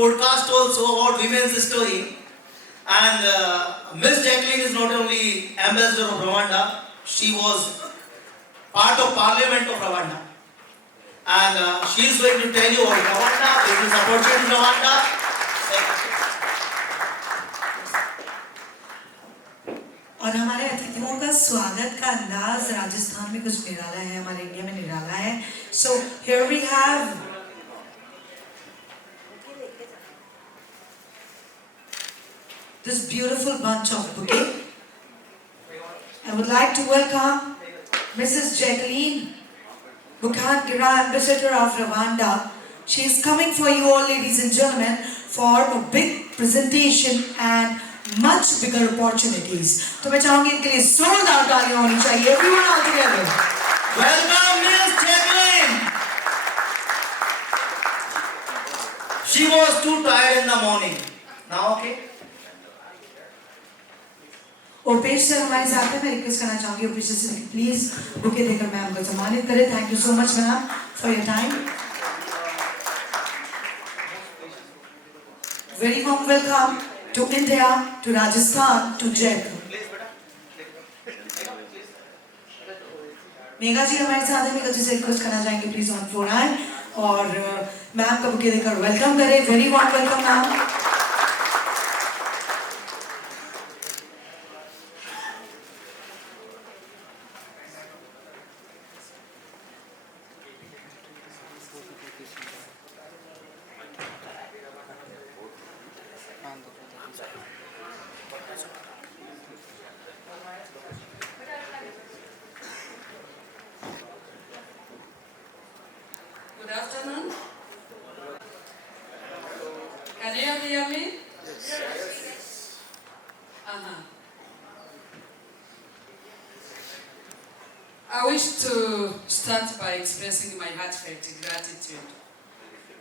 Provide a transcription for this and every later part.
podcast also about women's story. And Miss Jacqueline is not only ambassador of Rwanda, she was part of Parliament of Rwanda. And she is going to tell you about Rwanda, business opportunities in Rwanda. और हमारे अतिथियों का स्वागत का अंदाज राजस्थान में कुछ निराला है, हमारे इंडिया में निराला है. So here we have this beautiful bunch of bouquet. I would like to welcome Mrs. Jacqueline Mukangira, Ambassador of Rwanda. She is coming for you all, ladies and gentlemen, for a big presentation and much bigger opportunities. तो मैं चाहूँगी इनके लिए जोरदार तालियां होनी चाहिए. Everyone all together. Welcome, Miss Jacqueline. She was too tired in the morning. Now okay. Opesh sir हमारे साथ हैं. मैं रिक्वेस्ट करना चाहूँगी ओपेश सर से प्लीज बुके देकर मैम को सम्मानित करें. Thank you so much ma'am for your time. Very warm welcome to India, to Rajasthan, to Jaipur. Megha ji हमारे साथ हैं. मेघा जी से रिक्वेस्ट करना चाहेंगे प्लीज ऑन फ्लोर आए और मैम का बुके देकर वेलकम करें. Very warm welcome ma'am. Good afternoon. Can you hear me? Yes. I wish to start by expressing my heartfelt gratitude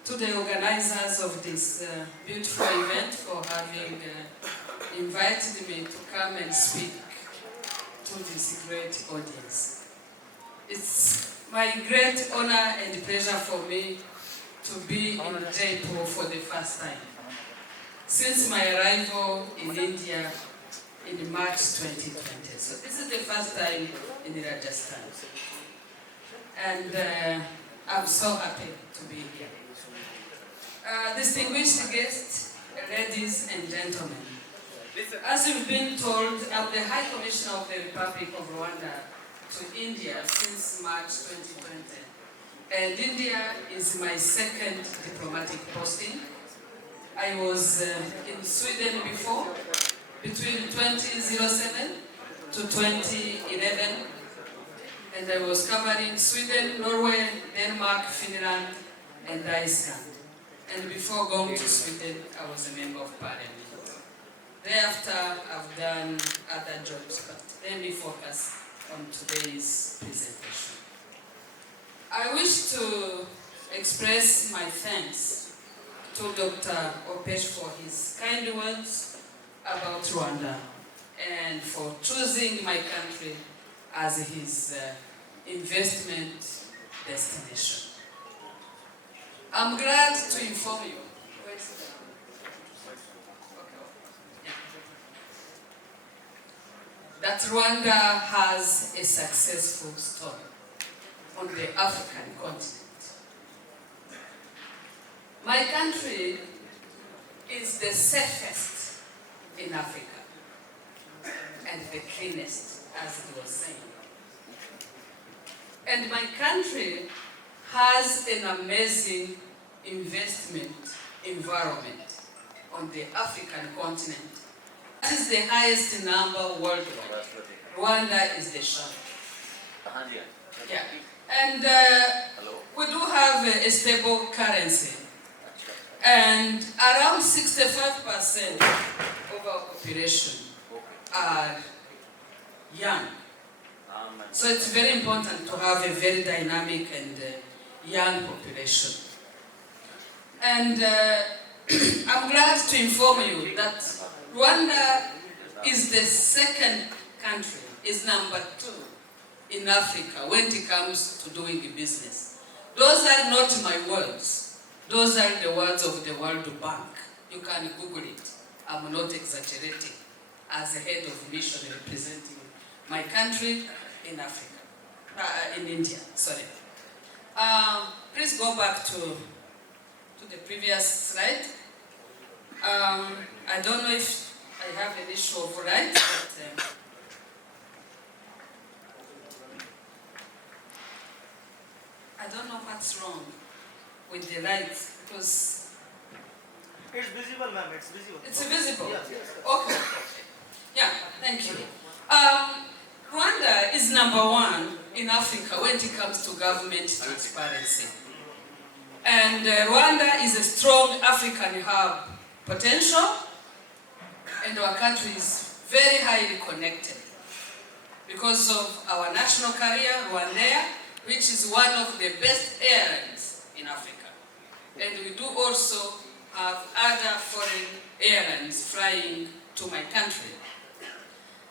to the organizers of this beautiful event for having invited me to come and speak to this great audience. It's my great honor and pleasure for me to be in Jaipur for the first time since my arrival in India in March 2020. So this is the first time in Rajasthan. And I'm so happy to be here. Distinguished guests, ladies and gentlemen, as you've been told, I'm the High Commissioner of the Republic of Rwanda to India since March 2020. And India is my second diplomatic posting. I was in Sweden before, between 2007 to 2011. And I was covering Sweden, Norway, Denmark, Finland, and Iceland. And before going to Sweden, I was a member of parliament. Thereafter, I've done other jobs, but let me focus on today's presentation. I wish to express my thanks to Dr. Opesh for his kind words about Rwanda and for choosing my country as his investment destination. I'm glad to inform you that Rwanda has a successful story on the African continent. My country is the safest in Africa and the cleanest, as he was saying. And my country has an amazing investment environment on the African continent. That is the highest number worldwide. Rwanda is the champ. Yeah. And we do have a stable currency. And around 65% of our population are young. So it's very important to have a very dynamic and young population. And I'm glad to inform you that Rwanda is the second country, is number 2 in Africa when it comes to doing business. Those are not my words. Those are the words of the World Bank. You can Google it. I'm not exaggerating. As the head of mission representing my country in Africa, in India, sorry. Please go back to the previous slide. I don't know if I have an issue of rights, but I don't know what's wrong with the rights, because It's visible, ma'am. It's visible. it's visible. Yes, yes. Okay. Yeah, thank you. Rwanda is number one in Africa when it comes to government transparency. And Rwanda is a strong African hub potential, and our country is very highly connected because of our national carrier, Rwandair, which is one of the best airlines in Africa. And we do also have other foreign airlines flying to my country.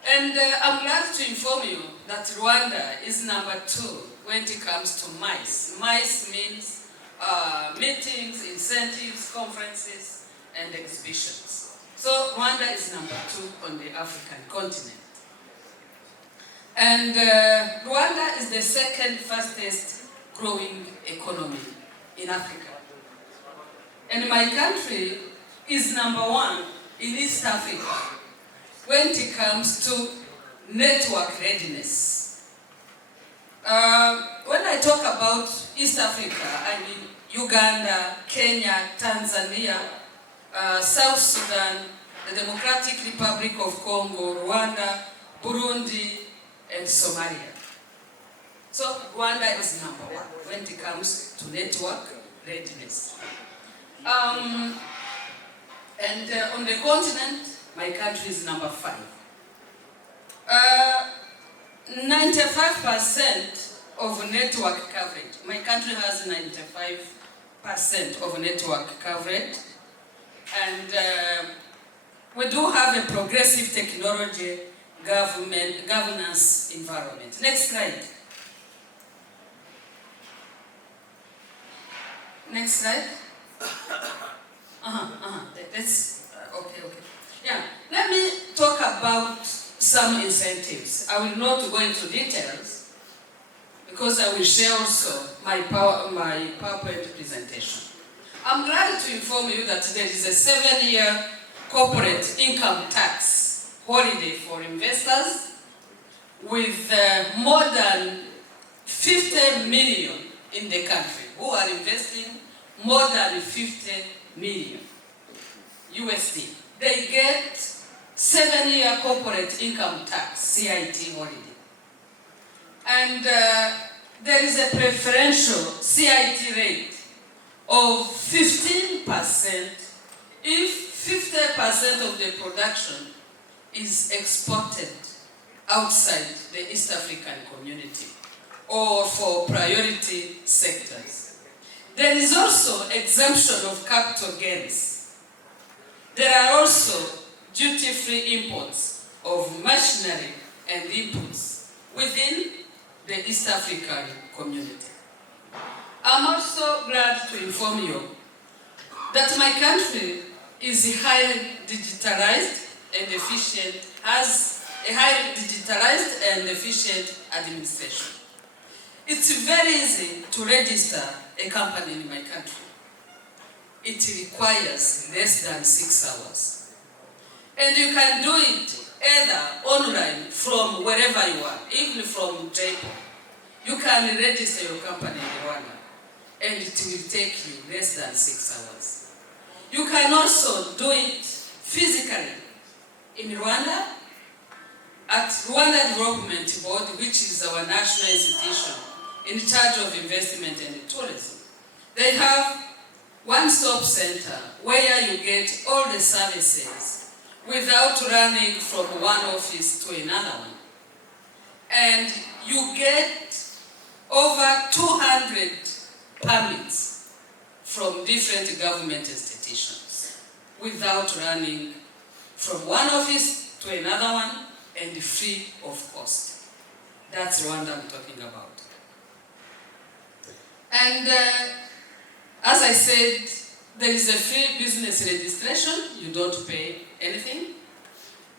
And I'm glad to inform you that Rwanda is number 2 when it comes to MICE. MICE means meetings, incentives, conferences, and exhibitions. So Rwanda is number 2 on the African continent. And Rwanda is the second fastest growing economy in Africa. And my country is number 1 in East Africa when it comes to network readiness. When I talk about East Africa, I mean Uganda, Kenya, Tanzania, South Sudan, the Democratic Republic of Congo, Rwanda, Burundi, and Somalia. So Rwanda is number 1 when it comes to network readiness. And on the continent, my country is number 5. 95% of network coverage. My country has 95% of network coverage. And we do have a progressive technology governance environment. Next slide. Next slide. That's okay. Yeah, let me talk about some incentives. I will not go into details because I will share also my PowerPoint presentation. I'm glad to inform you that there is a 7-year corporate income tax holiday for investors with more than 50 million in the country who are investing more than 50 million USD. They get 7-year corporate income tax, CIT holiday. And there is a preferential CIT rate of 15% if 50% of the production is exported outside the East African community or for priority sectors. There is also exemption of capital gains. There are also duty-free imports of machinery and inputs within the East African community. I'm also glad to inform you that my country is highly digitalized and efficient, has a highly digitalized and efficient administration. It's very easy to register a company in my country. It requires less than 6 hours. And you can do it either online from wherever you are, even from Japan. You can register your company in Rwanda, and it will take you less than 6 hours. You can also do it physically in Rwanda at Rwanda Development Board, which is our national institution in charge of investment and tourism. They have one-stop center where you get all the services without running from one office to another one. And you get over 200 permits from different government institutions without running from one office to another one and free of cost. That's Rwanda I'm talking about. And As I said, there is a free business registration, you don't pay anything.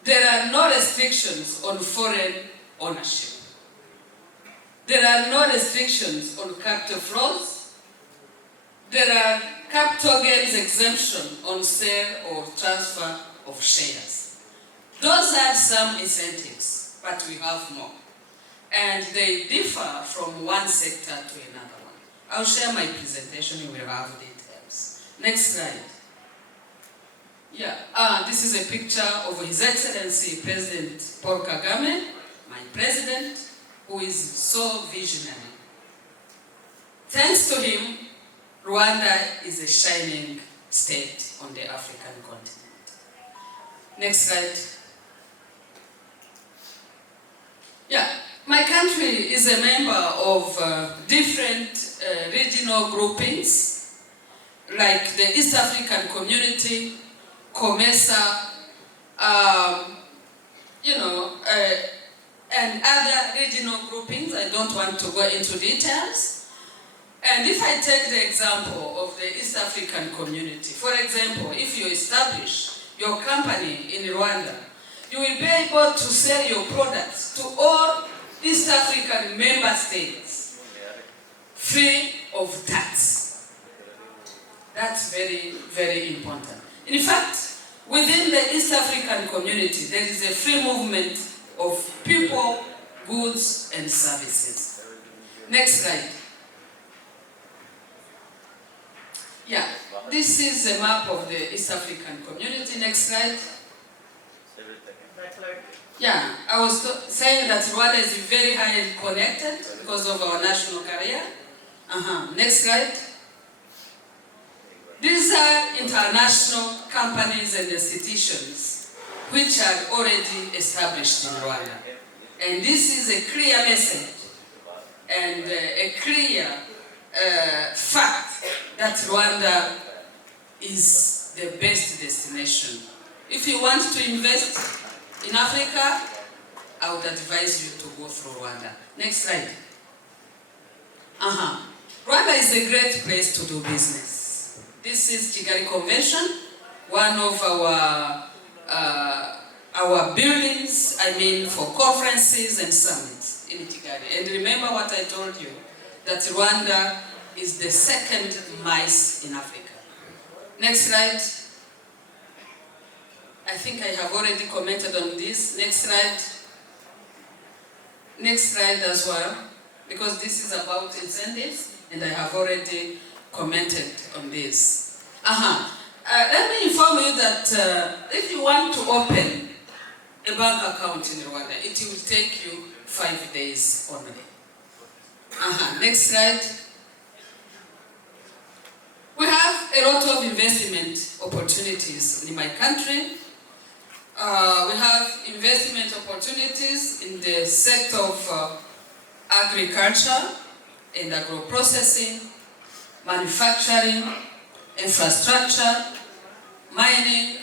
There are no restrictions on foreign ownership. There are no restrictions on capital flows. There are capital gains exemption on sale or transfer of shares. Those are some incentives, but we have more. And they differ from one sector to another one. I'll share my presentation, you will have details. Next slide. Yeah, this is a picture of His Excellency President Paul Kagame, my president, who is so visionary. Thanks to him, Rwanda is a shining state on the African continent. Next slide. Yeah, my country is a member of different regional groupings, like the East African Community, COMESA, and other regional groupings. I don't want to go into details. And if I take the example of the East African Community, for example, if you establish your company in Rwanda, you will be able to sell your products to all East African member states free of tax. That's very, very important. In fact, within the East African community, there is a free movement of people, goods, and services. Next slide. Yeah, this is a map of the East African community. Next slide. Yeah, I was saying that Rwanda is very highly connected because of our national career. Next slide. These are international companies and institutions which are already established in Rwanda. And this is a clear message and a clear fact that Rwanda is the best destination. If you want to invest in Africa, I would advise you to go through Rwanda. Next slide. Rwanda is a great place to do business. This is Kigali Convention, one of our buildings, for conferences and summits in Kigali. And remember what I told you, that Rwanda is the second MICE in Africa. Next slide. I think I have already commented on this. Next slide. Next slide as well, because this is about incentives, and I have already commented on this. Let me inform you that if you want to open a bank account in Rwanda, it will take you 5 days only. Next slide. We have a lot of investment opportunities in my country. We have investment opportunities in the sector of agriculture and agro-processing, manufacturing, infrastructure, mining,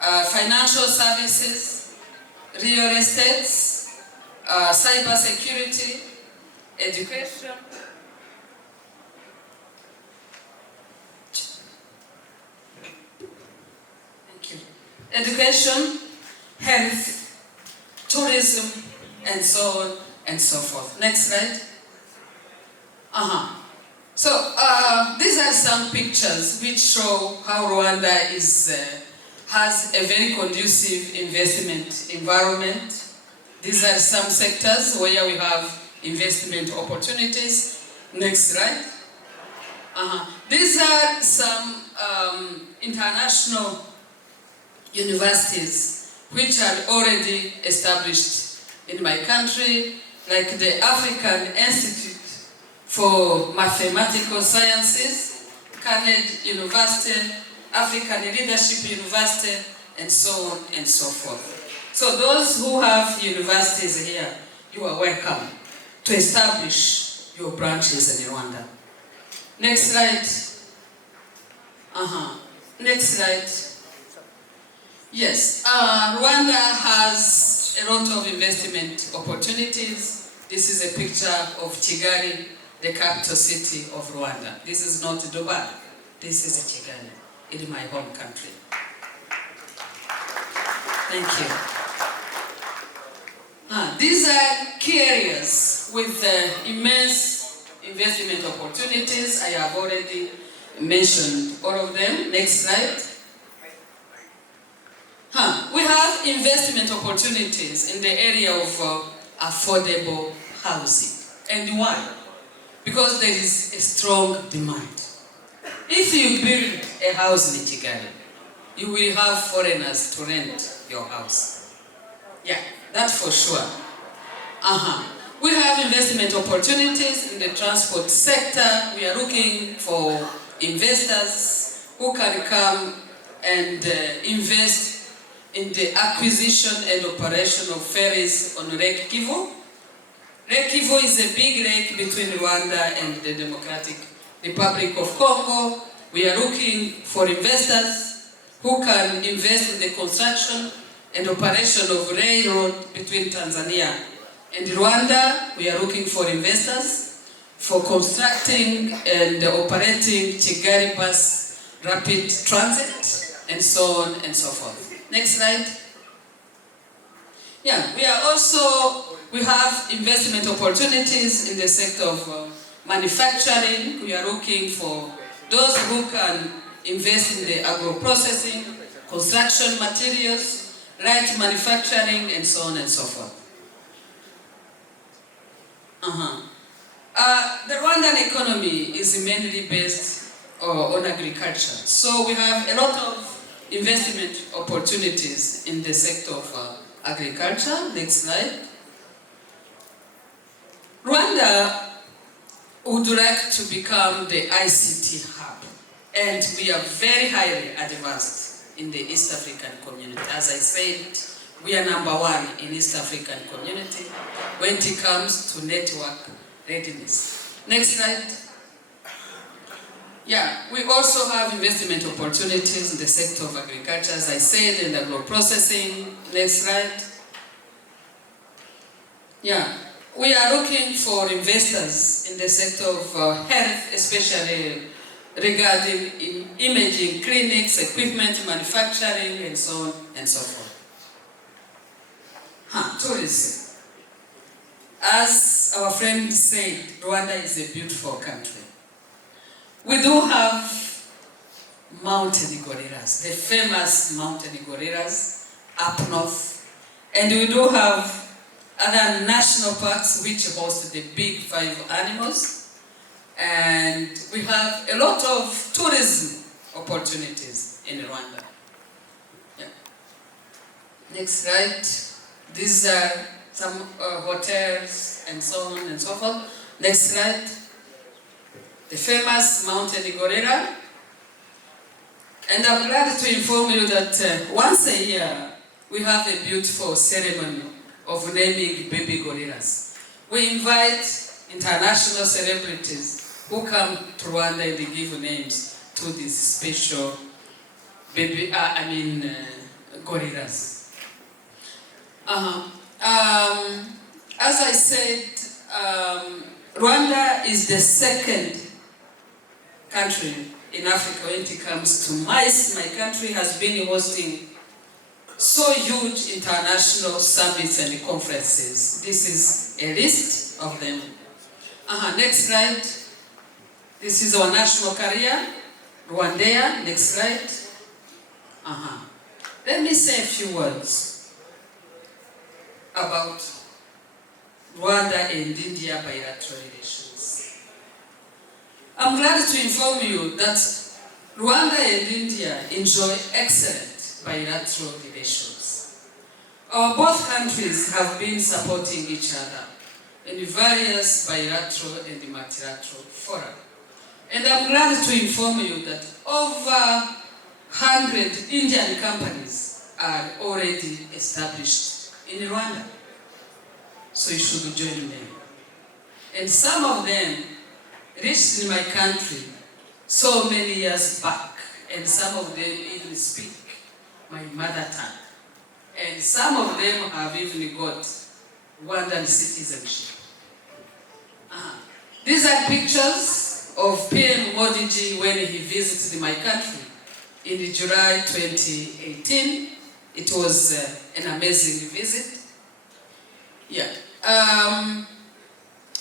financial services, real estates, cyber security, education. Thank you. Education, health, tourism, and so on and so forth. Next slide. So these are some pictures which show how Rwanda has a very conducive investment environment. These are some sectors where we have investment opportunities. Next slide. These are some international universities which are already established in my country, like the African Institute for Mathematical Sciences, Carnegie University, African Leadership University, and so on and so forth. So those who have universities here, you are welcome to establish your branches in Rwanda. Next slide. Next slide. Yes, Rwanda has a lot of investment opportunities. This is a picture of Kigali the capital city of Rwanda. This is not Dubai. This is Kigali, in my home country. Thank you. These are key areas with immense investment opportunities. I have already mentioned all of them. Next slide. We have investment opportunities in the area of affordable housing. And why? Because there is a strong demand. If you build a house in Kigali, you will have foreigners to rent your house. Yeah, that's for sure. We have investment opportunities in the transport sector. We are looking for investors who can come and invest in the acquisition and operation of ferries on Lake Kivu. Lake Kivu is a big lake between Rwanda and the Democratic Republic of Congo. We are looking for investors who can invest in the construction and operation of railroad between Tanzania and Rwanda. We are looking for investors for constructing and operating Kigali bus rapid transit, and so on and so forth. Next slide. Yeah, we have investment opportunities in the sector of manufacturing. We are looking for those who can invest in the agro-processing, construction materials, light manufacturing, and so on and so forth. The Rwandan economy is mainly based on agriculture. So we have a lot of investment opportunities in the sector of agriculture. Next slide. Rwanda would like to become the ICT hub, and we are very highly advanced in the East African community. As I said, we are #1 in East African community when it comes to network readiness. Next slide. Yeah, we also have investment opportunities in the sector of agriculture, as I said, and agro-processing. Next slide. Yeah, we are looking for investors in the sector of health, especially regarding imaging clinics, equipment manufacturing, and so on and so forth. Tourism. As our friend said, Rwanda is a beautiful country. We do have mountain gorillas, the famous mountain gorillas up north, and we do have other national parks which host the big 5 animals, and we have a lot of tourism opportunities in Rwanda. Yeah. Next slide. These are some hotels and so on and so forth. Next slide. The famous mountain gorilla. And I'm glad to inform you that once a year we have a beautiful ceremony of naming baby gorillas. We invite international celebrities who come to Rwanda and they give names to these special baby, gorillas. As I said, Rwanda is the second country in Africa when it comes to mice. My country has been hosting so huge international summits and conferences. This is a list of them. Next slide. This is our national carrier, Rwandair. Next slide. Let me say a few words about Rwanda and India bilateral relations. I'm glad to inform you that Rwanda and India enjoy excellent bilateral relations. Both countries have been supporting each other in various bilateral and multilateral fora. And I'm glad to inform you that over 100 Indian companies are already established in Rwanda. So you should join them. And some of them reached in my country so many years back, and some of them even speak my mother tongue. And some of them have even got Rwandan citizenship. These are pictures of PM Modiji when he visited my country in July 2018. It was an amazing visit. Yeah.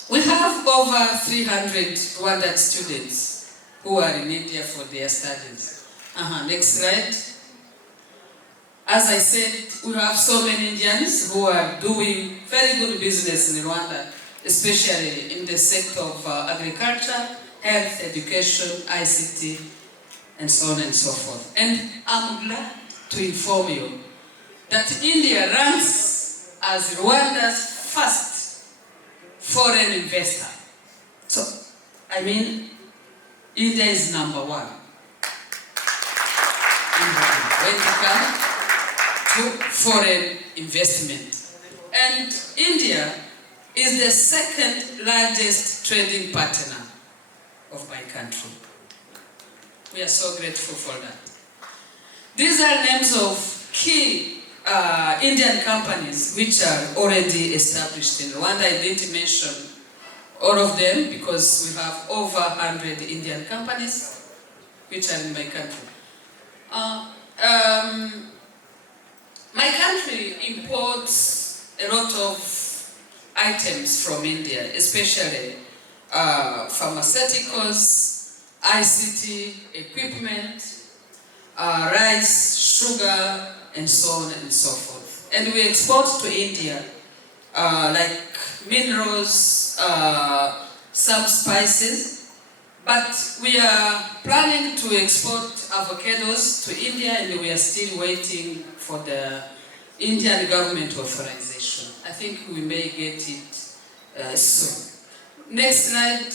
We have over 300 Rwandan students who are in India for their studies. Next slide. As I said, we have so many Indians who are doing very good business in Rwanda, especially in the sector of agriculture, health, education, ICT, and so on and so forth. And I'm glad to inform you that India ranks as Rwanda's first foreign investor. So, I mean, India is number one when it comes to foreign investment. And India is the second largest trading partner of my country. We are so grateful for that. These are names of key Indian companies which are already established in Rwanda. I didn't mention all of them because we have over 100 Indian companies which are in my country. My country imports a lot of items from India, especially pharmaceuticals, ICT, equipment, rice, sugar, and so on and so forth. And we export to India like minerals, some spices, but we are planning to export avocados to India, and we are still waiting for the Indian government authorization. I think we may get it soon. Next slide.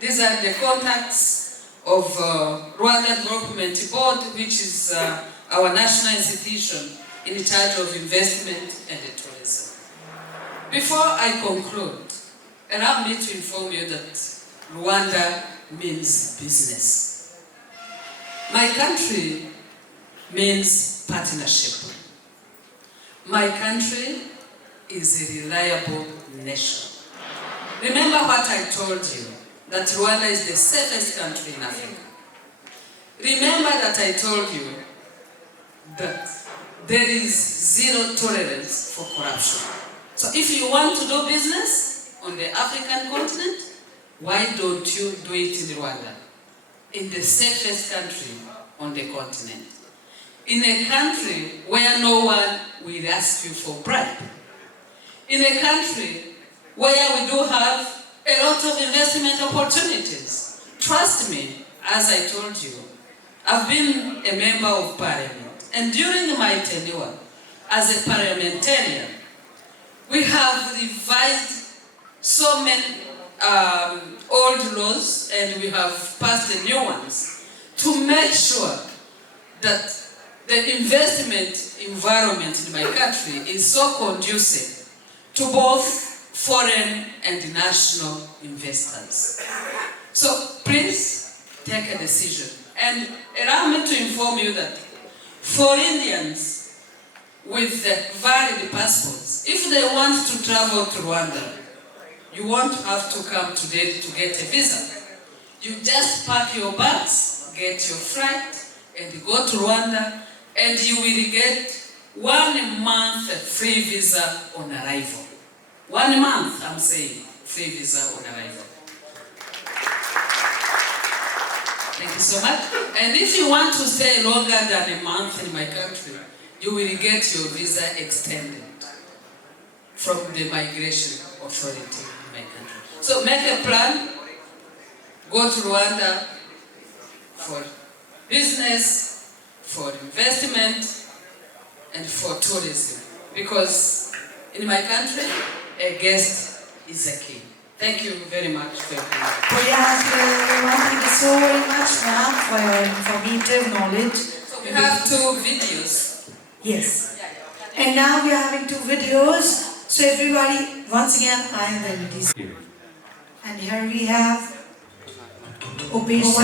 These are the contacts of Rwanda Development Board, which is our national institution in charge of investment and tourism. Before I conclude, allow me to inform you that Rwanda means business. My country means partnership. My country is a reliable nation. Remember what I told you, that Rwanda is the safest country in Africa. Remember that I told you that there is zero tolerance for corruption. So if you want to do business on the African continent, why don't you do it in Rwanda? In the safest country on the continent. In a country where no one will ask you for bribe. In a country where we do have a lot of investment opportunities. Trust me, as I told you, I've been a member of parliament. And during my tenure as a parliamentarian, we have revised so many old laws, and we have passed the new ones to make sure that the investment environment in my country is so conducive to both foreign and national investors. So please take a decision. And allow me to inform you that for Indians with valid passports, if they want to travel to Rwanda, you won't have to come today to get a visa. You just pack your bags, get your flight, and go to Rwanda, and you will get 1 month free visa on arrival. 1 month, I'm saying, free visa on arrival. Thank you so much. And if you want to stay longer than a month in my country, you will get your visa extended from the migration authority in my country. So make a plan, go to Rwanda for business, for investment, and for tourism. Because in my country, a guest is a king. Thank you very much for your time. Thank you so very much, ma'am, for your informative knowledge. So we have 2 videos. Yes. And now we are having 2 videos. So everybody, once again, I am the LDC. And here we have Rwanda is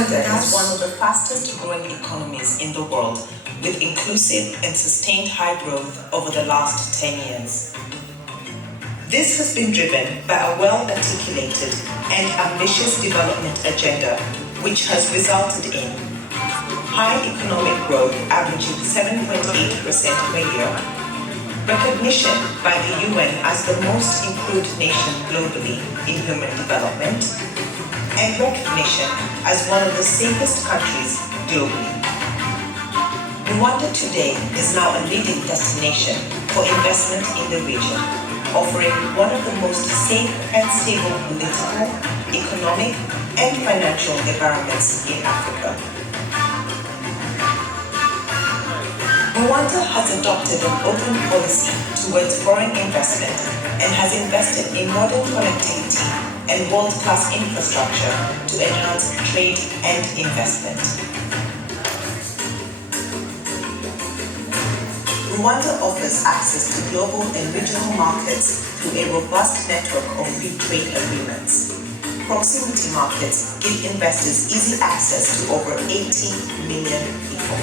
one of the fastest growing economies in the world, with inclusive and sustained high growth over the last 10 years. This has been driven by a well-articulated and ambitious development agenda, which has resulted in high economic growth averaging 7.8% per year, recognition by the UN as the most improved nation globally in human development, and recognition as one of the safest countries globally. Rwanda today is now a leading destination for investment in the region, offering one of the most safe and stable political, economic, and financial environments in Africa. Rwanda has adopted an open policy towards foreign investment and has invested in modern connectivity and world-class infrastructure to enhance trade and investment. Rwanda offers access to global and regional markets through a robust network of free trade agreements. Proximity markets give investors easy access to over 80 million people.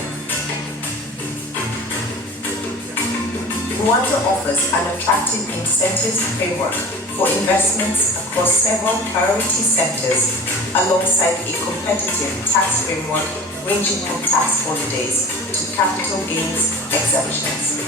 Rwanda offers an attractive incentives framework for investments across several priority sectors, alongside a competitive tax framework ranging from tax holidays to capital gains exemptions.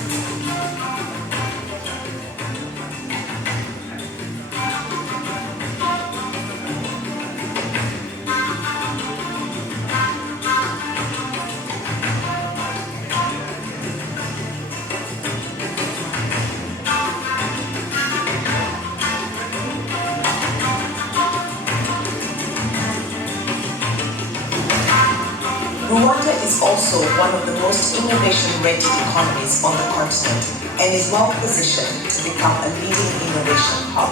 Rwanda is also one of the most innovation-ready economies on the continent and is well positioned to become a leading innovation hub.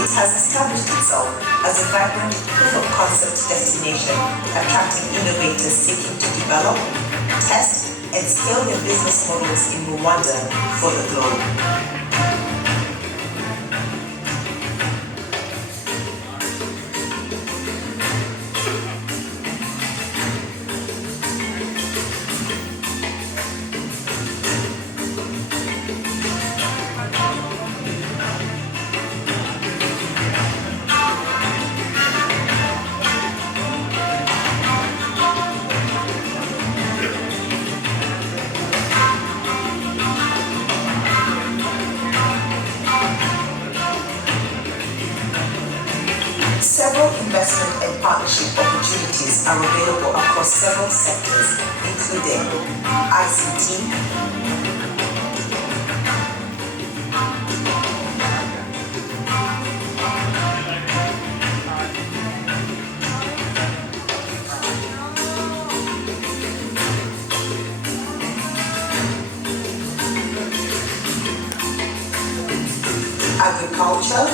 It has established itself as a vibrant proof-of-concept destination, attracting innovators seeking to develop, test, and scale their business models in Rwanda for the globe. Several investment and partnership opportunities are available across several sectors, including ICT, agriculture,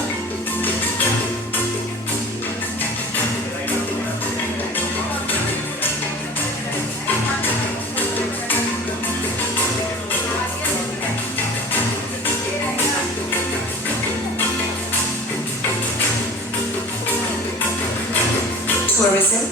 tourism,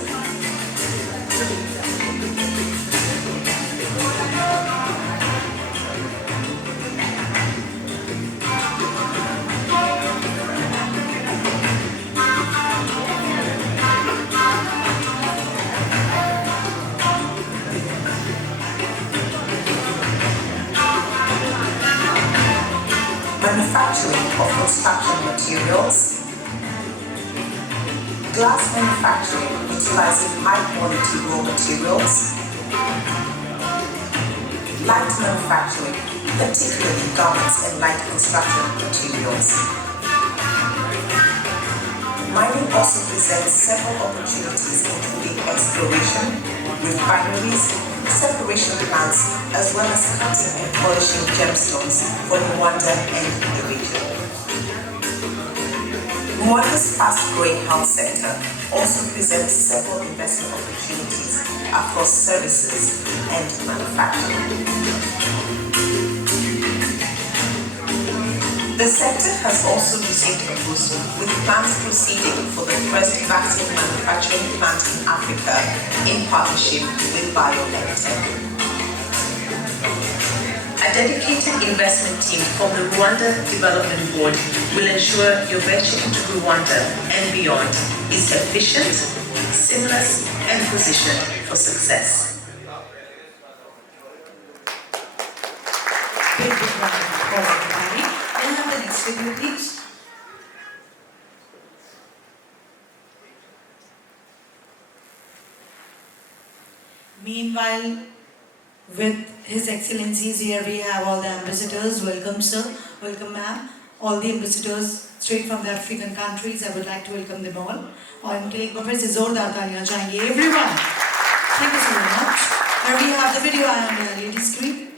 manufacturing of construction materials, glass manufacturing utilizing high-quality raw materials, light manufacturing, particularly garments and light construction materials. Mining also presents several opportunities, including exploration, refineries, separation plants, as well as cutting and polishing gemstones for Rwanda and the region. Rwanda's fast-growing health sector also presents several investment opportunities across services and manufacturing. The sector has also received a boost, with plans proceeding for the first vaccine manufacturing plant in Africa in partnership with 𝐒𝐢𝐬𝐡. A dedicated investment team from the Rwanda Development Board will ensure your venture into Rwanda and beyond is efficient, seamless, and positioned for success. Big round of applause, everybody. May I have the next video, please? Meanwhile, with His Excellencies here, we have all the ambassadors. Welcome, sir. Welcome, ma'am. All the ambassadors straight from the African countries. I would like to welcome them all. और इनके लिए एक बार फिर से जोरदार तालियां चाहेंगे, everyone. Thank you so much. Here we have the video on the lady screen.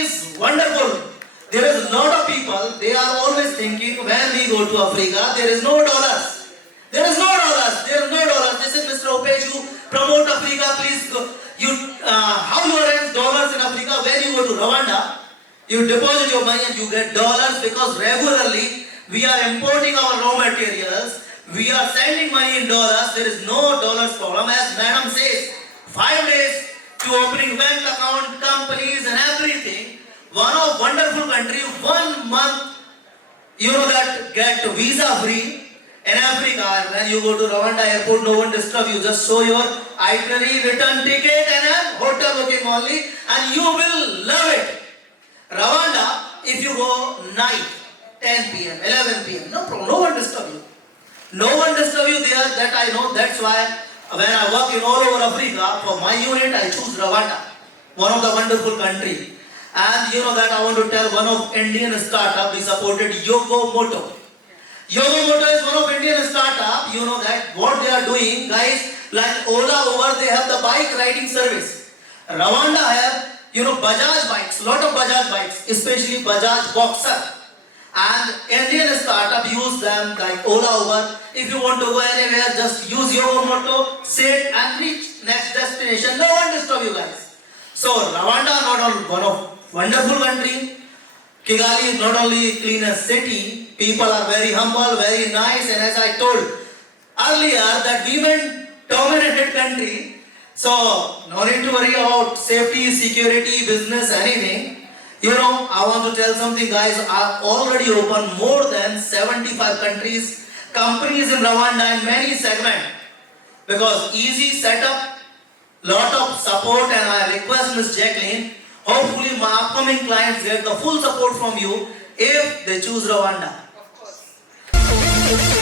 It's wonderful. There is a lot of people, they are always thinking when we go to Africa, there is no dollars. There is no dollars. There is no dollars. They said, Mr. Opesh, you promote Africa, please go. How you arrange dollars in Africa? When you go to Rwanda, you deposit your money and you get dollars because regularly we are importing our raw materials. We are sending money in dollars. There is no dollars problem. As Madam says, 5 days to opening bank account, companies and everything. One of wonderful country, 1 month, you know that get visa free in Africa. And when you go to Rwanda airport, no one disturb you. Just show your itinerary, return ticket and a hotel booking only and you will love it. Rwanda, if you go night, 10 p.m., 11 p.m., no problem, no one disturb you. No one disturb you there, that I know. That's why when I work in all over Africa, for my unit I choose Rwanda, one of the wonderful country. And you know that I want to tell one of Indian startup, we supported Yogomoto. Yogomoto is one of Indian startup. You know that what they are doing, guys, like Ola over, they have the bike riding service. Rwanda have, Bajaj bikes, lot of Bajaj bikes, especially Bajaj Boxer. And Indian startup use them like Ola Uber. If you want to go anywhere, just use Yogomoto, sit and reach next destination. No one disturb you guys. So Rwanda not only one of wonderful country. Kigali is not only cleanest city. People are very humble, very nice, and as I told earlier that women dominated country. So no need to worry about safety, security, business, anything. I want to tell something, guys. I've already opened more than 75 countries, companies in Rwanda in many segments. Because easy setup, lot of support, and I request Ms. Jacqueline, hopefully my upcoming clients get the full support from you if they choose Rwanda. Of course.